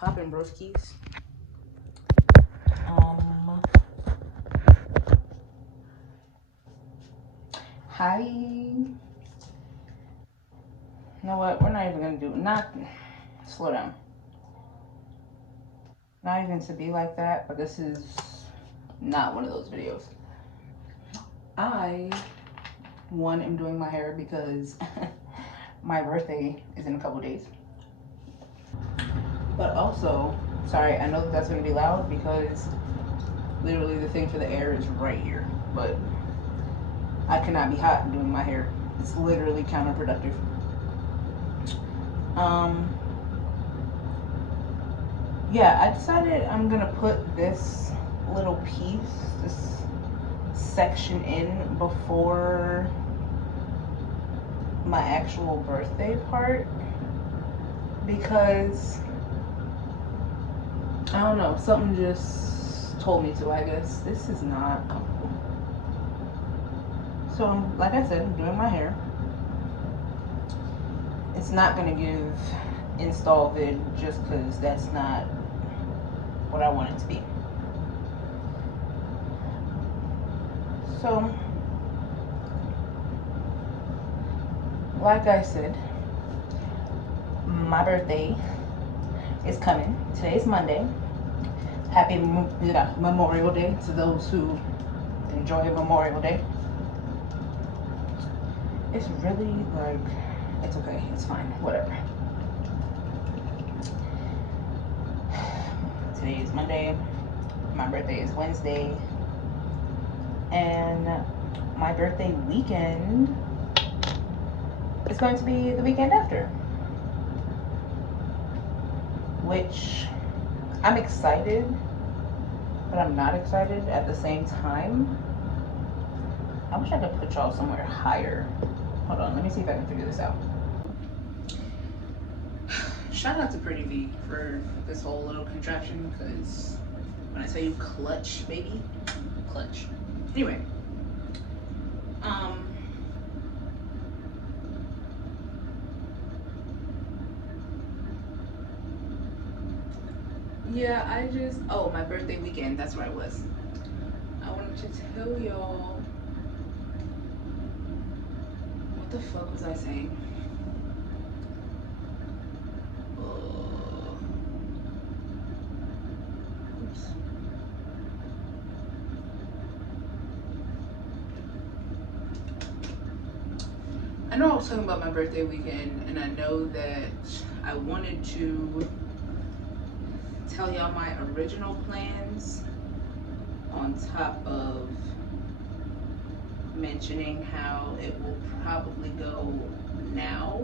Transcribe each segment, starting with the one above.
Poppin' broskies. Um, Hi. You know what? We're not even gonna do not. Slow down. Not even to be like that, but this is not one of those videos. I am doing my hair because my birthday is in a couple days. But also, sorry, I know that that's gonna be loud because literally the thing for the air is right here. But I cannot be hot doing my hair. It's literally counterproductive. Um, yeah, I decided I'm gonna put this little piece, this section in before my actual birthday part because I don't know, something just told me to, I guess. This is not comfortable. So, like I said, I'm doing my hair. It's not gonna give install vid just because that's not what I want it to be. So, like I said, my birthday is coming. Today's Monday. Happy Memorial Day to those who enjoy Memorial Day. It's really like, it's okay, it's fine, whatever. Today is Monday. My birthday is Wednesday. And my birthday weekend is going to be the weekend after. Which I'm excited, but I'm not excited at the same time. I wish I could put y'all somewhere higher. Hold on, let me see if I can figure this out. Shout out to Pretty V for this whole little contraption, because when I tell you clutch, baby, clutch. Anyway, yeah, my birthday weekend, that's where I was. I wanted to tell y'all, what the fuck was I saying? Oops. I know I was talking about my birthday weekend, and I know that I wanted to tell y'all my original plans on top of mentioning how it will probably go now,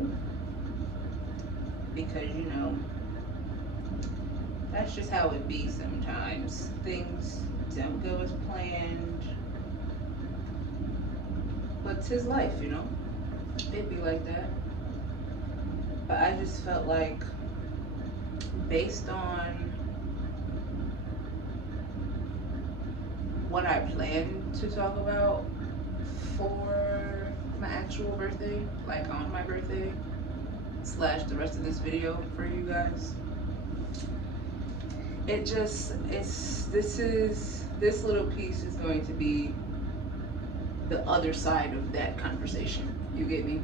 because you know that's just how it be sometimes. Things don't go as planned, but 'tis life, you know. It be like that. But I just felt like, based on what I plan to talk about for my actual birthday, like on my birthday, slash the rest of this video for you guys, this little piece is going to be the other side of that conversation. You get me?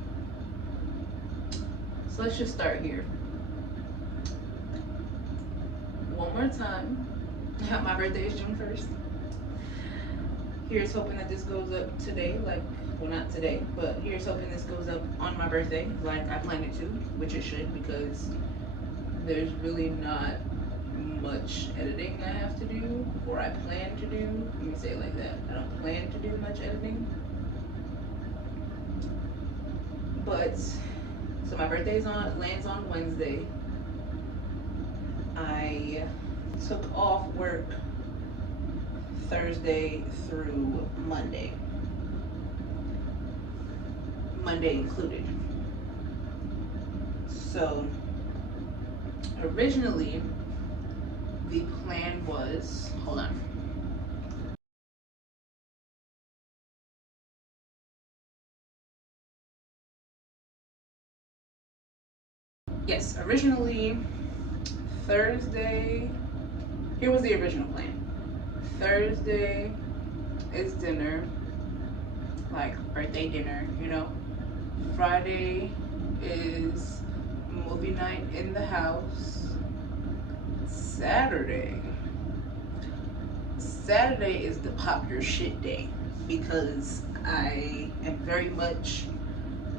So let's just start here. One more time. My birthday is June 1st. Here's hoping that this goes up today, well, not today, but here's hoping this goes up on my birthday like I planned it to, which it should, because there's really not much editing I have to do, or I plan to do. Let me say it like that. I don't plan to do much editing. But, so my birthday lands on Wednesday. I took off work Thursday through Monday included. So originally the plan was, hold on. Yes, originally Thursday, here was the original plan. Thursday is dinner, like birthday dinner, you know. Friday is movie night in the house. Saturday is the pop your shit day because I am very much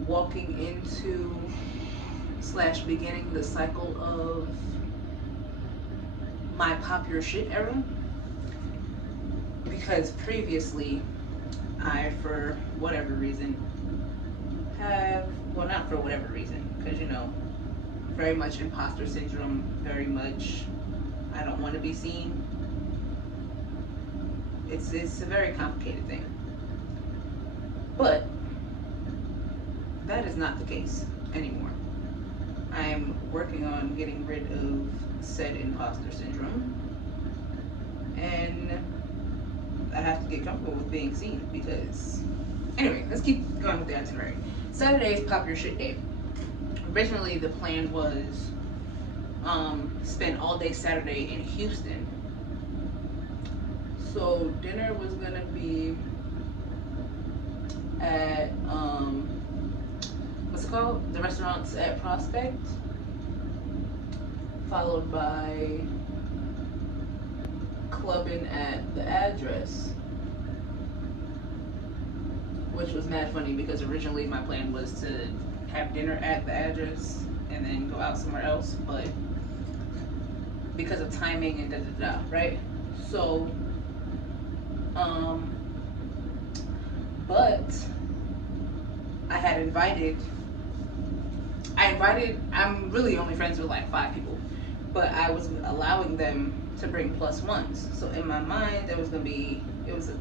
walking into slash beginning the cycle of my pop your shit era, because previously I, for whatever reason, have, well, not for whatever reason, because you know, very much imposter syndrome, very much I don't want to be seen. It's a very complicated thing, but that is not the case anymore. I am working on getting rid of said imposter syndrome, and I have to get comfortable with being seen because, anyway, let's keep going with the itinerary. Saturday is pop your shit day. Originally the plan was spend all day Saturday in Houston. So dinner was gonna be at what's it called? The restaurants at Prospect, followed by clubbing at the Address, which was mad funny because originally my plan was to have dinner at the Address and then go out somewhere else, but because of timing and da, right? So but I'm really only friends with like 5 people, but I was allowing them to bring plus ones. So in my mind, there was gonna be, it was a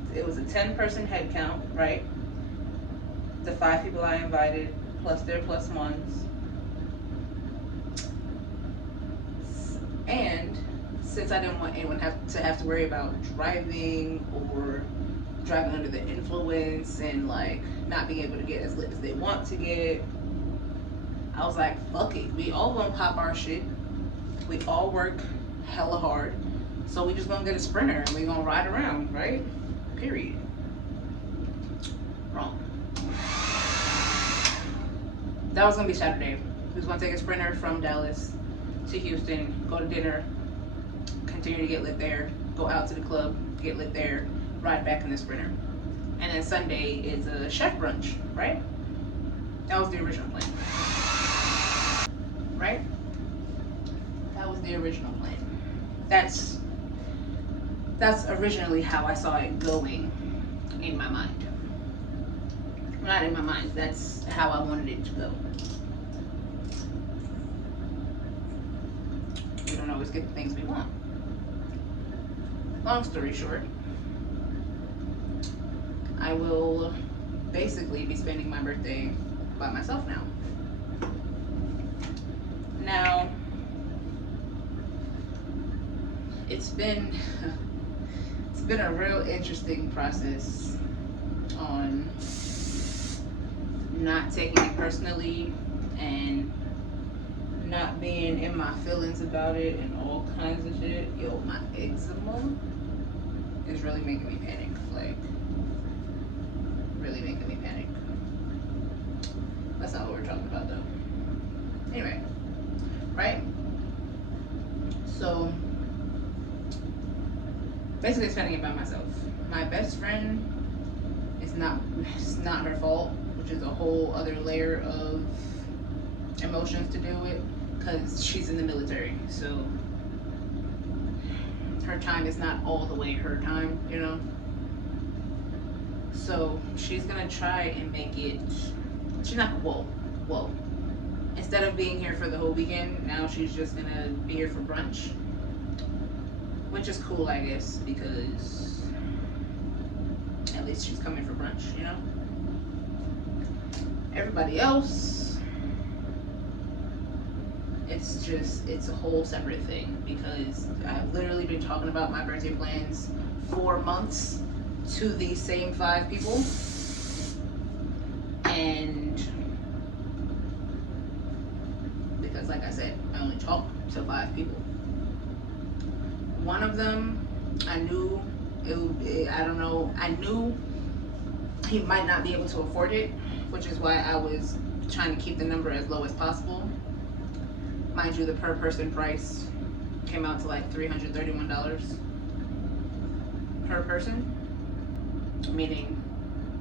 10-person head count, right? The 5 people I invited plus their plus ones. And since I didn't want anyone to have to worry about driving or driving under the influence and like not being able to get as lit as they want to get, I was like, fuck it. We all gonna pop our shit. We all work hella hard. So we just gonna get a Sprinter and we gonna ride around, right? Period. Wrong. That was gonna be Saturday. We was gonna take a Sprinter from Dallas to Houston, go to dinner, continue to get lit there, go out to the club, get lit there, ride back in the Sprinter. And then Sunday is a chef brunch, right? That was the original plan. Right? That was the original plan. That's originally how I saw it going in my mind. Not in my mind, that's how I wanted it to go. We don't always get the things we want. Long story short, I will basically be spending my birthday by myself now. Now, it's been a real interesting process on not taking it personally and not being in my feelings about it and all kinds of shit. Yo, my eczema is really making me panic. Like, really making me panic. That's not what we're talking about though. Anyway, right? So, basically spending it by myself. My best friend, it's not her fault, which is a whole other layer of emotions to deal with, because she's in the military, so her time is not all the way her time, you know. So she's gonna try and make it, she's not, whoa, instead of being here for the whole weekend, now she's just gonna be here for brunch, which is cool, I guess, because at least she's coming for brunch, you know. Everybody else, it's a whole separate thing, because I've literally been talking about my birthday plans for months to these same 5 people, and because like I said, I only talk to 5 people, One of them, I knew I don't know, I knew he might not be able to afford it, which is why I was trying to keep the number as low as possible. Mind you, the per person price came out to like $331 per person, meaning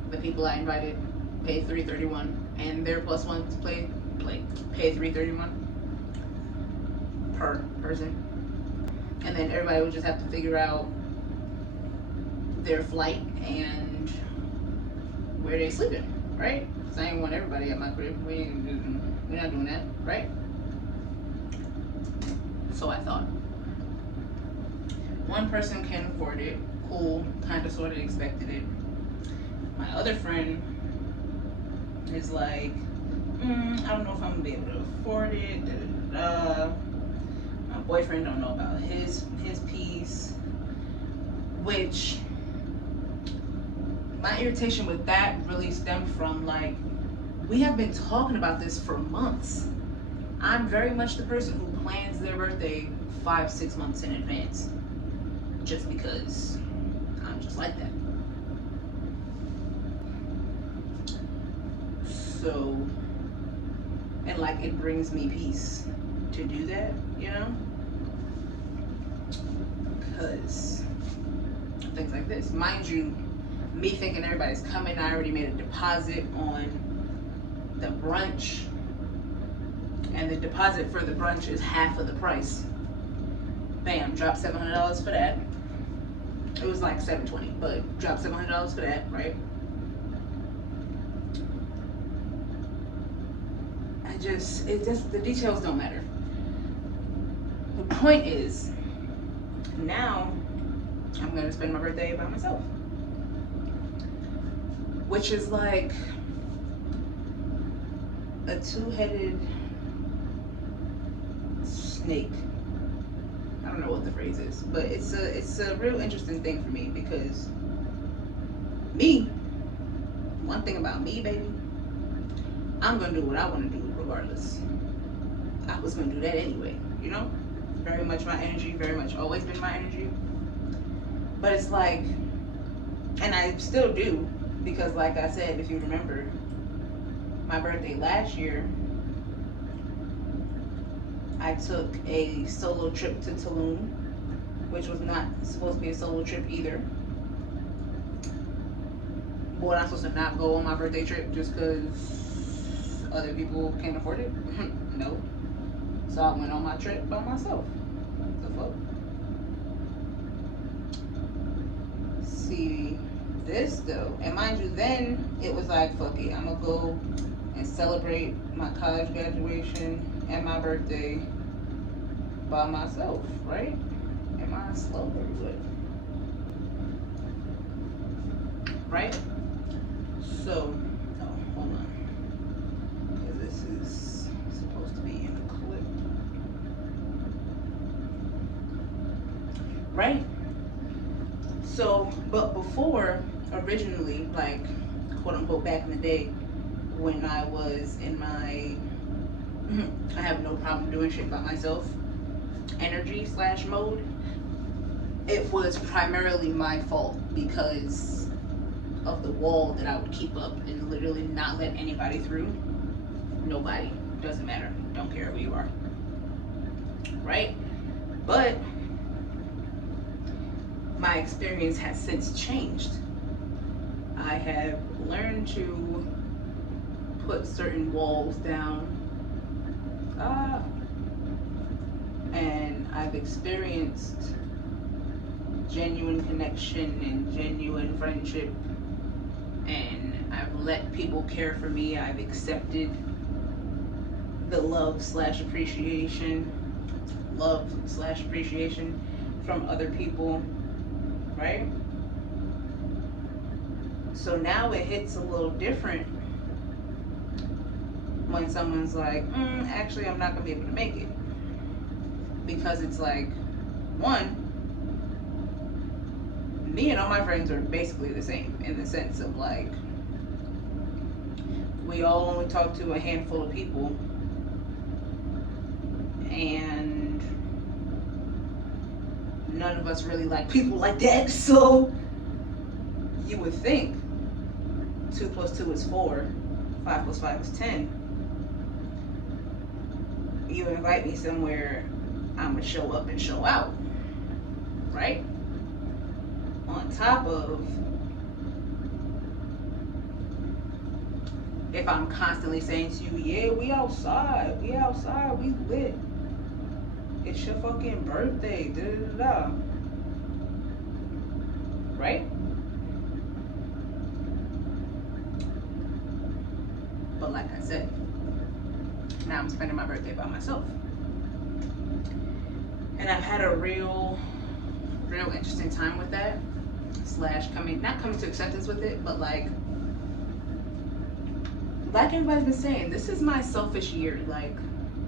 the people I invited paid $331 and their plus one to pay $331 per person. And then everybody would just have to figure out their flight and where they sleeping, right? Because I ain't want everybody at my crib. We're not doing that, right? So I thought. One person can afford it. Cool, kind of, sort of expected it. My other friend is like, I don't know if I'm gonna be able to afford it. My boyfriend don't know about his piece, which my irritation with that really stemmed from, like, we have been talking about this for months. I'm very much the person who plans their birthday 5-6 months in advance, just because I'm just like that. So, and like, it brings me peace to do that, you know, because things like this. Mind you, me thinking everybody's coming, I already made a deposit on the brunch, and the deposit for the brunch is half of the price. Bam, drop $700 for that. It was like $720, but drop $700 for that, right? The details don't matter. The point is, now I'm gonna spend my birthday by myself, which is like a two-headed snake. I don't know what the phrase is, but it's a real interesting thing for me, because me, one thing about me, baby, I'm gonna do what I want to do regardless. I was gonna do that anyway, you know? Very much my energy, very much always been my energy. But it's like, and I still do, because like I said, if you remember, my birthday last year, I took a solo trip to Tulum, which was not supposed to be a solo trip either. But I'm supposed to not go on my birthday trip just because other people can't afford it? No. So I went on my trip by myself. The fuck? See, this though, and mind you, then it was like, fuck it, I'm gonna go and celebrate my college graduation and my birthday by myself, right? Am I slow or what? Right? So, oh, hold on, because this is supposed to be in the clip, right? So, but before, originally, like, quote unquote, back in the day, when I was in my I have no problem doing shit by myself energy / mode, it was primarily my fault because of the wall that I would keep up and literally not let anybody through. Nobody, doesn't matter, don't care who you are, right? But my experience has since changed. I have learned to put certain walls down, and I've experienced genuine connection and genuine friendship, and I've let people care for me. I've accepted the love / appreciation from other people, right? So now it hits a little different when someone's like, actually, I'm not gonna be able to make it. Because it's like, one, me and all my friends are basically the same in the sense of, like, we all only talk to a handful of people, and none of us really like people like that. So you would think 2 plus 2 is 4, 5 plus 5 is 10. You invite me somewhere, I'm gonna show up and show out, right? On top of, if I'm constantly saying to you, yeah, we outside, we lit. It's your fucking birthday, da da da da. Right? But like I said, now I'm spending my birthday by myself. And I've had a real interesting time with that. Slash not coming to acceptance with it, but like everybody's been saying, this is my selfish year. Like,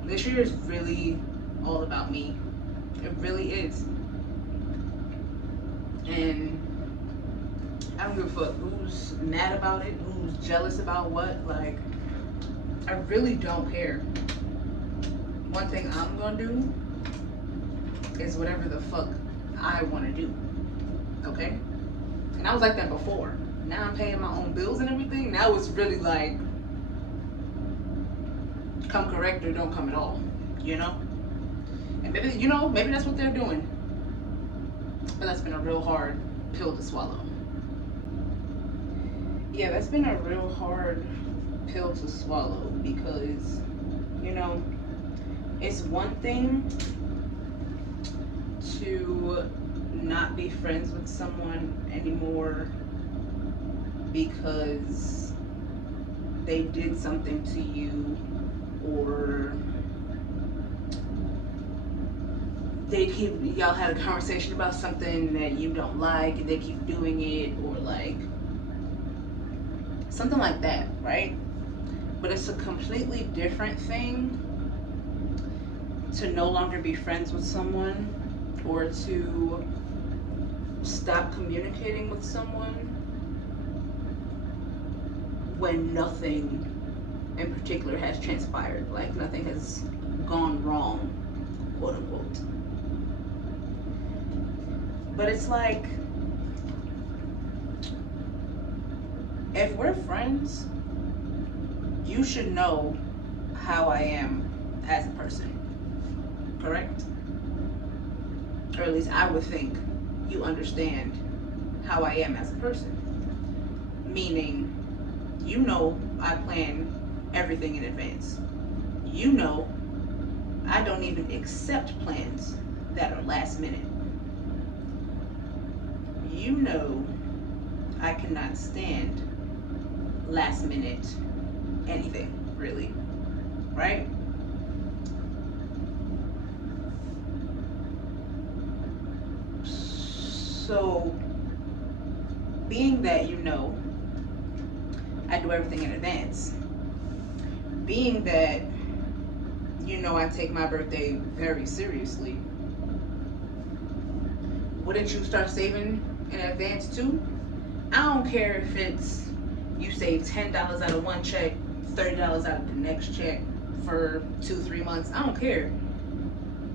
this year is really all about me. It really is. And I don't give a fuck who's mad about it, who's jealous about what. Like, I really don't care. One thing I'm gonna do is whatever the fuck I wanna do. Okay? And I was like that before. Now I'm paying my own bills and everything. Now it's really like, come correct or don't come at all, you know? And maybe, maybe that's what they're doing. But that's been a real hard pill to swallow. Yeah, that's been a real hard pill to swallow because, it's one thing to not be friends with someone anymore because they did something to you, or y'all had a conversation about something that you don't like and they keep doing it, or like something like that, right? But it's a completely different thing to no longer be friends with someone, or to stop communicating with someone when nothing in particular has transpired, like nothing has gone wrong, quote unquote. But it's like, if we're friends, you should know how I am as a person, correct? Or at least I would think you understand how I am as a person. Meaning, I plan everything in advance. I don't even accept plans that are last minute. I cannot stand last minute anything, really, right? So, being that I do everything in advance, being that I take my birthday very seriously, wouldn't you start saving in advance too? I don't care if it's you save $10 out of one check, $30 out of the next check for 2-3 months. I don't care.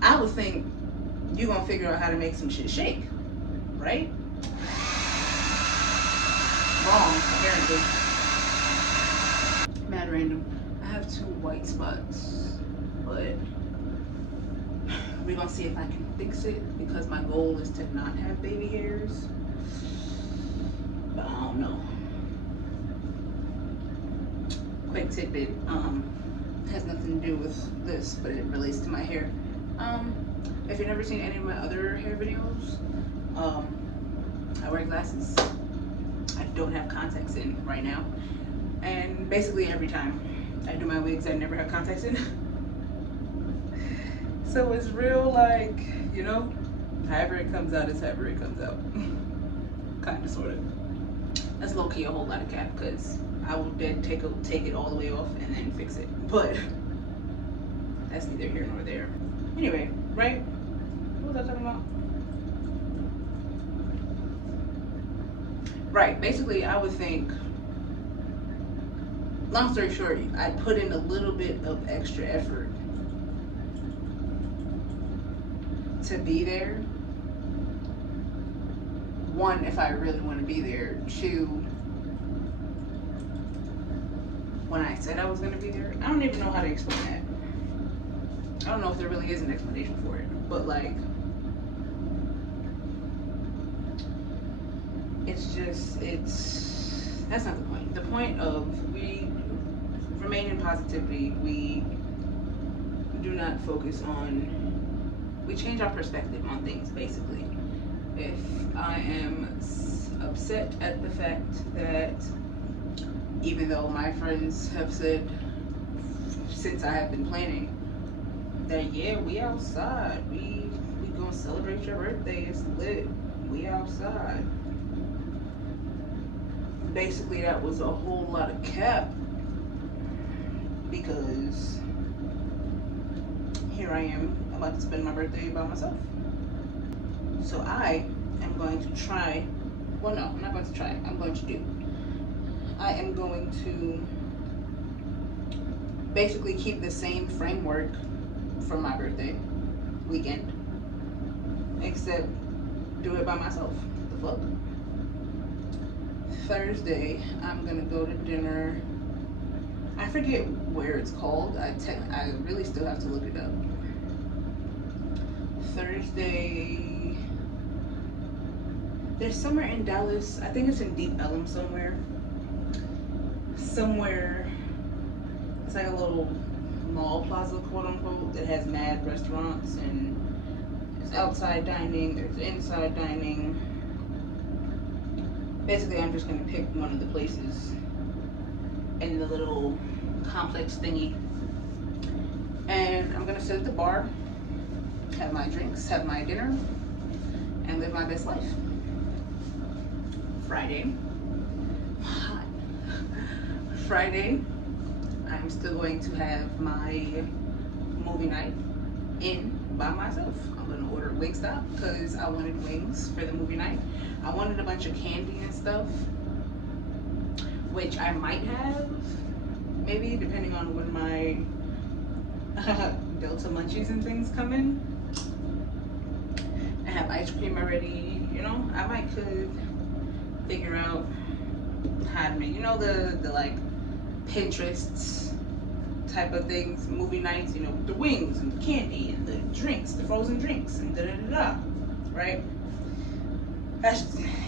I would think you're gonna figure out how to make some shit shake, right? Wrong, apparently. Mad random. I have 2 white spots, but we're gonna see if I can fix it, because my goal is to not have baby hairs. But I don't know. Quick tidbit, has nothing to do with this, but it relates to my hair. If you've never seen any of my other hair videos, I wear glasses. I don't have contacts in right now. And basically every time I do my wigs, I never have contacts in. So it's real, like, however it comes out is however it comes out. Kind of, sort of. That's low-key a whole lot of cap, because I will then take it all the way off and then fix it. But that's neither here nor there. Anyway, right? What was I talking about? Right, basically I would think, long story short, I put in a little bit of extra effort to be there, one, if I really want to be there. Two, when I said I was going to be there, I don't even know how to explain that. I don't know if there really is an explanation for it, but like, that's not the point. The point of we remain in positivity. We do not focus on, we change our perspective on things, basically. If I am upset at the fact that, even though my friends have said since I have been planning that, yeah, we outside, we gonna celebrate your birthday, it's lit, we outside. Basically, that was a whole lot of cap, because here I am about to spend my birthday by myself. So I am going to try, well, no, I'm not going to try, I'm going to do. I am going to basically keep the same framework for my birthday weekend, except do it by myself. The fuck? Thursday, I'm gonna go to dinner. I forget where it's called. I really still have to look it up. Thursday, there's somewhere in Dallas. I think it's in Deep Ellum somewhere. It's like a little mall plaza, quote unquote, that has mad restaurants, and there's outside dining, there's inside dining. Basically, I'm just gonna pick one of the places in the little complex thingy, and I'm gonna sit at the bar, have my drinks, have my dinner, and live my best life. Friday, I'm still going to have my movie night in by myself. I'm gonna order Wingstop because I wanted wings for the movie night. I wanted a bunch of candy and stuff, which I might have, maybe, depending on when my Delta munchies and things come in. I have ice cream already, you know. I might could figure out how to make, you know, the like Pinterest type of things, movie nights, you know, the wings and the candy and the drinks, the frozen drinks, and da-da-da-da, right? That's,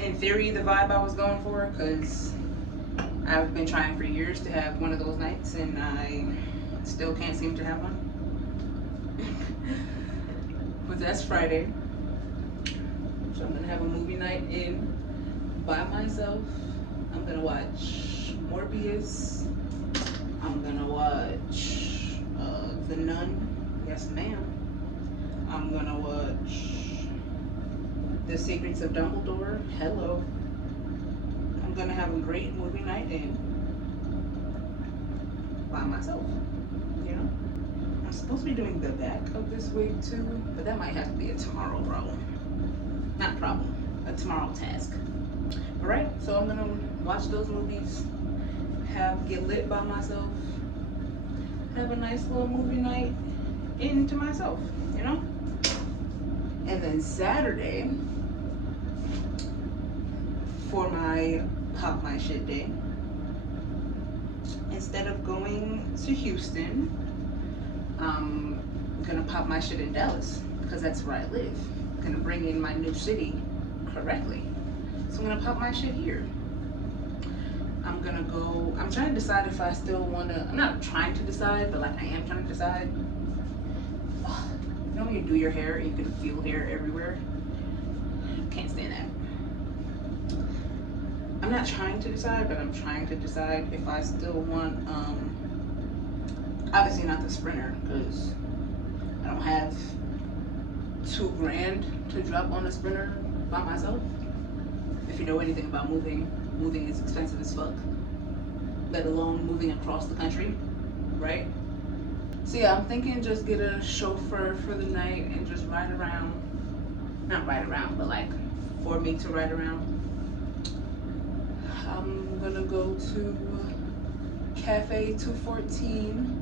in theory, the vibe I was going for, because I've been trying for years to have one of those nights, and I still can't seem to have one. But that's Friday. So I'm gonna have a movie night in by myself. I'm gonna watch Morbius. I'm gonna watch The Nun. Yes, ma'am. I'm gonna watch The Secrets of Dumbledore. Hello. I'm gonna have a great movie night in by myself. You know? I'm supposed to be doing the back of this wig too, but that might have to be a tomorrow problem. Not problem, a tomorrow task. Alright, so I'm gonna watch those movies, get lit by myself, have a nice little movie night into myself, you know? And then Saturday, for my pop my shit day, instead of going to Houston, I'm gonna pop my shit in Dallas, because that's where I live. I'm gonna bring in my new city correctly. So I'm gonna pop my shit here. I'm gonna go, I'm trying to decide if I still wanna, I'm not trying to decide, but like I am trying to decide. Ugh, you know when you do your hair and you can feel hair everywhere? Can't stand that. I'm not trying to decide, but I'm trying to decide if I still want, obviously not the Sprinter, because I don't have $2,000 to drop on a Sprinter by myself. If you know anything about moving is expensive as fuck, let alone moving across the country, right? So yeah, I'm thinking just get a chauffeur for the night and just ride around. Not ride around, but like for me to ride around. I'm gonna go to Cafe 214.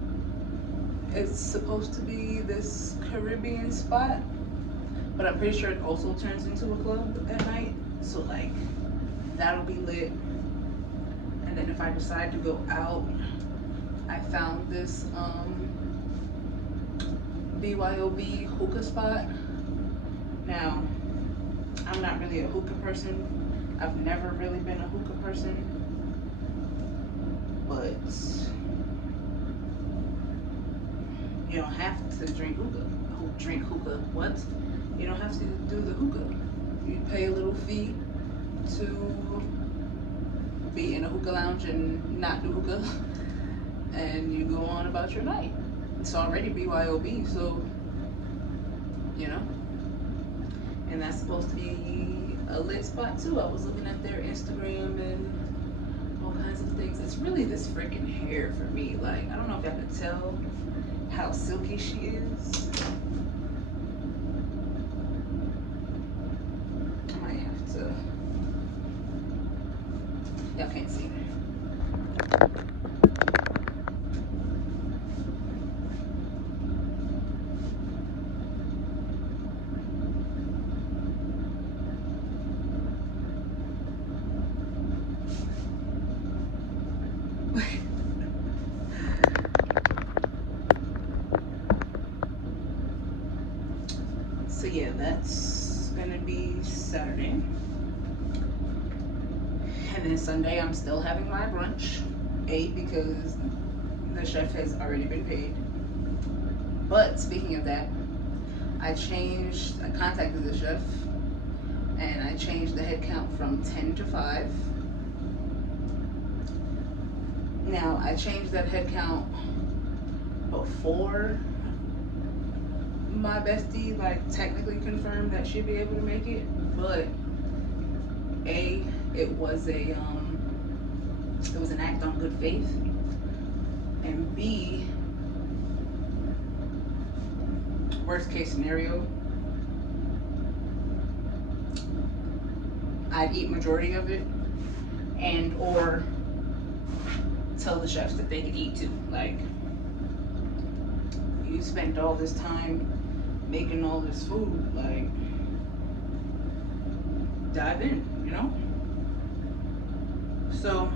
It's supposed to be this Caribbean spot, but I'm pretty sure it also turns into a club at night. So like that'll be lit. And then if I decide to go out, I found this BYOB hookah spot. Now, I'm not really a hookah person. I've never really been a hookah person. But you don't have to drink hookah. Drink hookah. What? You don't have to do the hookah. You pay a little fee to be in a hookah lounge and not do hookah, and you go on about your night. It's already BYOB, so you know. And that's supposed to be a lit spot too. I was looking at their Instagram and all kinds of things. It's really this freaking hair for me. Like, I don't know if y'all could tell how silky she is. I might have to. Y'all can't see. So yeah, that's gonna be Saturday. And then Sunday I'm still having my brunch. Because the chef has already been paid. But speaking of that, I contacted the chef and I changed the head count from 10 to 5. Now I changed that head count before my bestie like technically confirmed that she'd be able to make it, but it was an act on good faith, and B, worst case scenario, I'd eat majority of it and or tell the chefs that they could eat too. Like, you spent all this time making all this food, like, dive in, you know? So,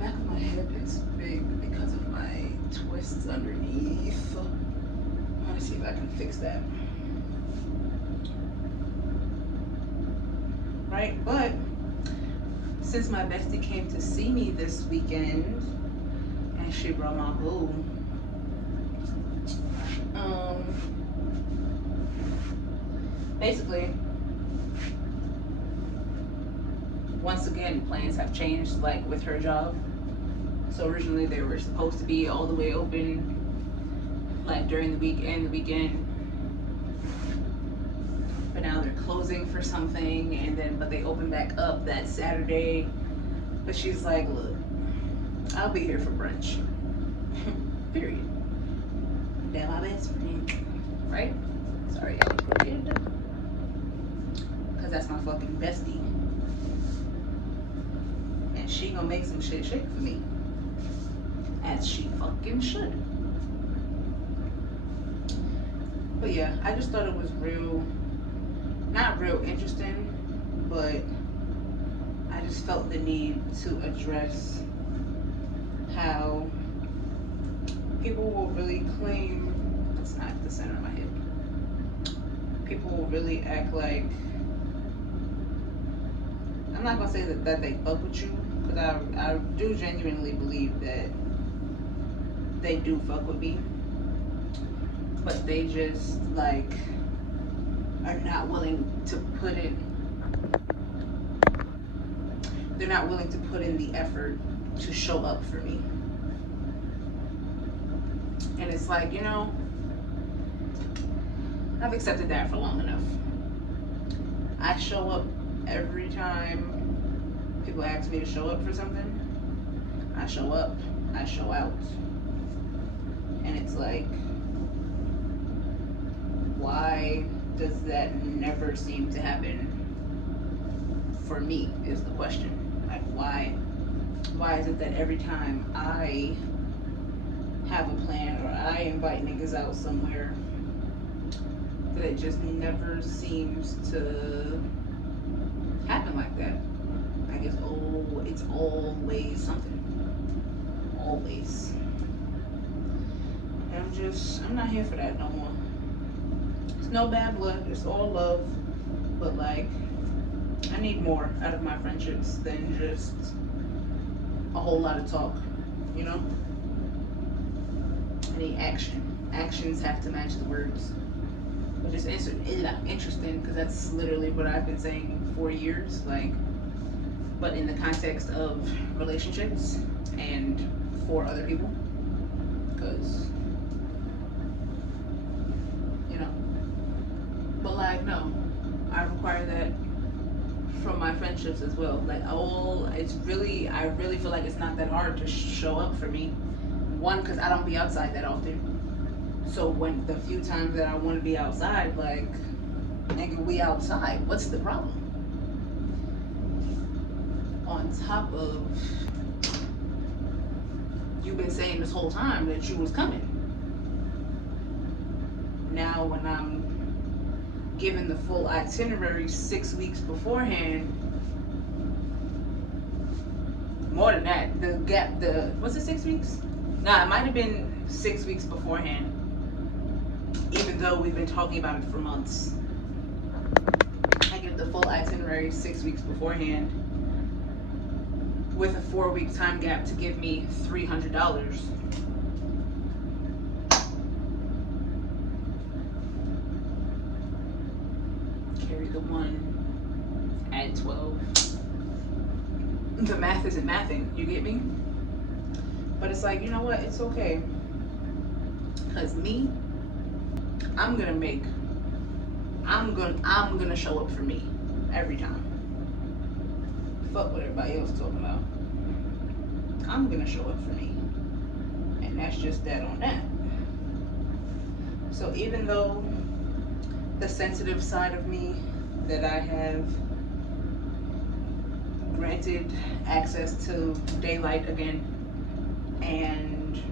back of my head is big because of my twists underneath. I want to see if I can fix that. Right, but since my bestie came to see me this weekend and she brought my boo, basically, once again, plans have changed, like with her job. So originally they were supposed to be all the way open, like during the week and the weekend, but now they're closing for something, and then but they open back up that Saturday. But she's like, look, I'll be here for brunch. Period. They're my best friend, right? Sorry, I didn't put it because that's my fucking bestie, and she gonna make some shit shake for me, as she fucking should. But yeah, I just thought it was not real interesting, but I just felt the need to address how people will really claim, it's not the center of my head, people will really act like, I'm not gonna say that they fuck with you, because I do genuinely believe that they do fuck with me, but they just like are not willing to put in, they're not willing to put in the effort to show up for me. And it's like, you know, I've accepted that for long enough. I show up every time people ask me to show up for something. I show up, I show out. And it's like, why does that never seem to happen for me is the question. Like, why is it that every time I have a plan or I invite niggas out somewhere, that it just never seems to happen like that. Like it's always something. Always. And I'm not here for that no more. It's no bad blood. It's all love. But like, I need more out of my friendships than just a whole lot of talk. You know? I need action. Actions have to match the words. Which is interesting because that's literally what I've been saying for years. Like, but in the context of relationships and for other people. Because, you know. But like, no. I require that from my friendships as well. Like, I really feel like it's not that hard to show up for me. One, because I don't be outside that often. So when the few times that I want to be outside, like, nigga, we outside. What's the problem? On top of, you've been saying this whole time that you was coming. Now when I'm given the full itinerary 6 weeks beforehand, more than that, was it 6 weeks? Nah, it might have been 6 weeks beforehand. Even though we've been talking about it for months. I give the full itinerary 6 weeks beforehand with a 4-week time gap to give me $300. Carry the one, add 12. The math isn't mathing, you get me? But it's like, you know what? It's okay. Because me, I'm gonna show up for me every time. Fuck what everybody else talking about. I'm gonna show up for me. And that's just that on that. So even though the sensitive side of me that I have granted access to daylight again, and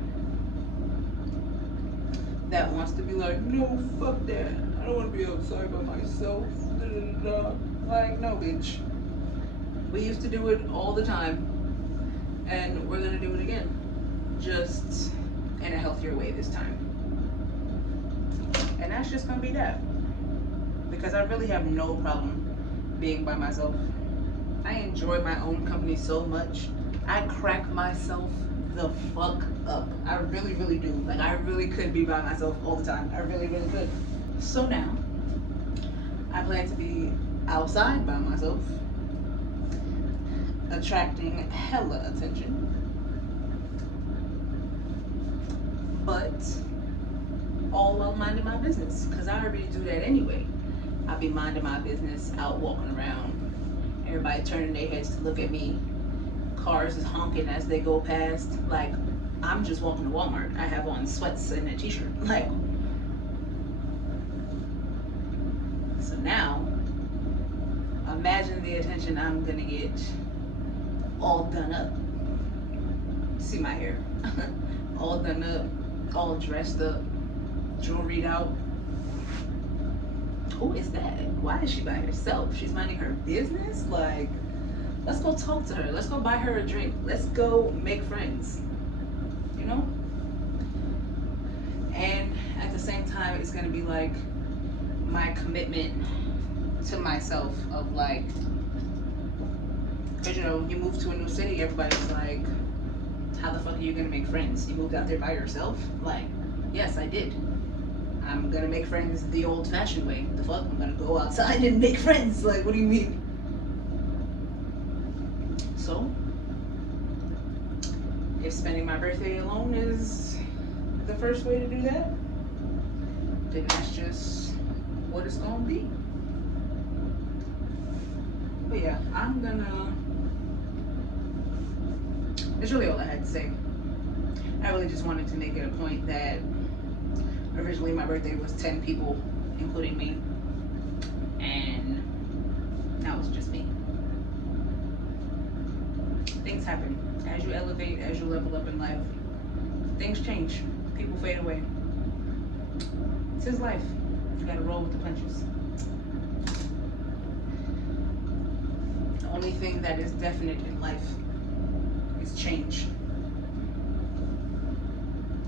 that wants to be like, no, fuck that. I don't want to be outside by myself. Da, da, da, da. Like, no, bitch. We used to do it all the time, and we're gonna do it again, just in a healthier way this time. And that's just gonna be that, because I really have no problem being by myself. I enjoy my own company so much. I crack myself the fuck up. I really, really do. Like, I really could be by myself all the time. I really, really could. So now, I plan to be outside by myself, attracting hella attention. But all while minding my business, because I already do that anyway. I'll be minding my business, out walking around. Everybody turning their heads to look at me. Cars is honking as they go past. Like, I'm just walking to Walmart. I have on sweats and a t-shirt. Like, so now, imagine the attention I'm gonna get all done up. See my hair. All done up, all dressed up, jewelried out. Who is that? Why is she by herself? She's minding her business? Like, let's go talk to her. Let's go buy her a drink. Let's go make friends. You know? And at the same time, it's gonna be like my commitment to myself of like, cause you know, you move to a new city, everybody's like, how the fuck are you gonna make friends? You moved out there by yourself? Like, yes, I did. I'm gonna make friends the old fashioned way. The fuck? I'm gonna go outside and make friends. Like, what do you mean? So, if spending my birthday alone is the first way to do that, then that's just what it's gonna be. But yeah, that's really all I had to say. I really just wanted to make it a point that originally my birthday was 10 people, including me, and now it's just me. Things happen. As you elevate, as you level up in life, things change. People fade away. It's his life. You gotta roll with the punches. only thing that is definite in life is change.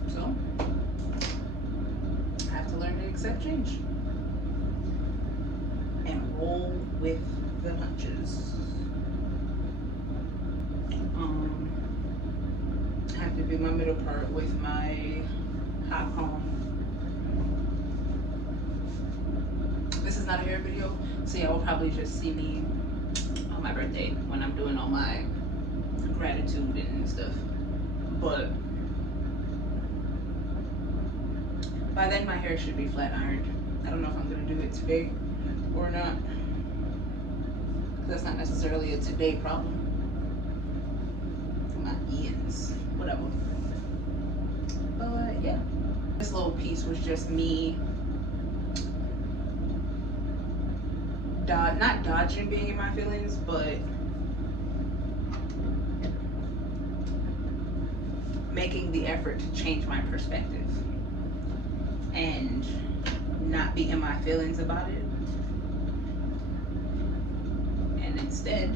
So I have to learn to accept change and roll with the punches. I have to do my middle part with my hot comb. This is not a hair video, so y'all will probably just see me on my birthday when I'm doing all my gratitude and stuff. But by then my hair should be flat ironed. I don't know if I'm gonna do it today or not. That's not necessarily a today problem. My ends, whatever. But yeah, this little piece was just me not dodging being in my feelings, but making the effort to change my perspective and not be in my feelings about it, and instead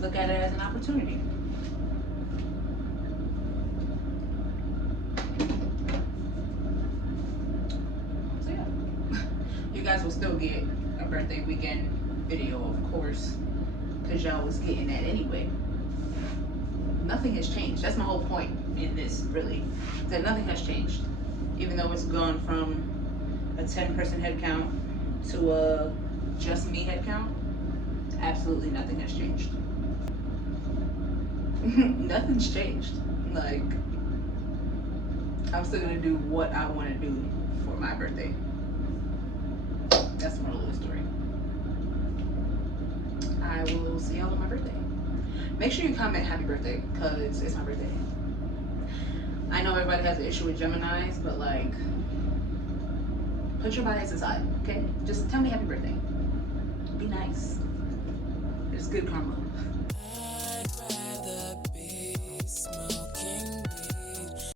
look at it as an opportunity. So yeah, you guys will still get a birthday weekend video, of course, because y'all was getting that anyway. Nothing has changed. That's my whole point in this, really, that nothing has changed. Even though it's gone from a 10-person head count to a just me head count, absolutely nothing has changed. Nothing's changed. Like, I'm still gonna do what I want to do for my birthday. That's the moral of the story. I will see y'all on my birthday. Make sure you comment happy birthday, because it's my birthday. I know everybody has an issue with Geminis, but like, put your bias aside, okay? Just tell me happy birthday. Be nice. It's good karma.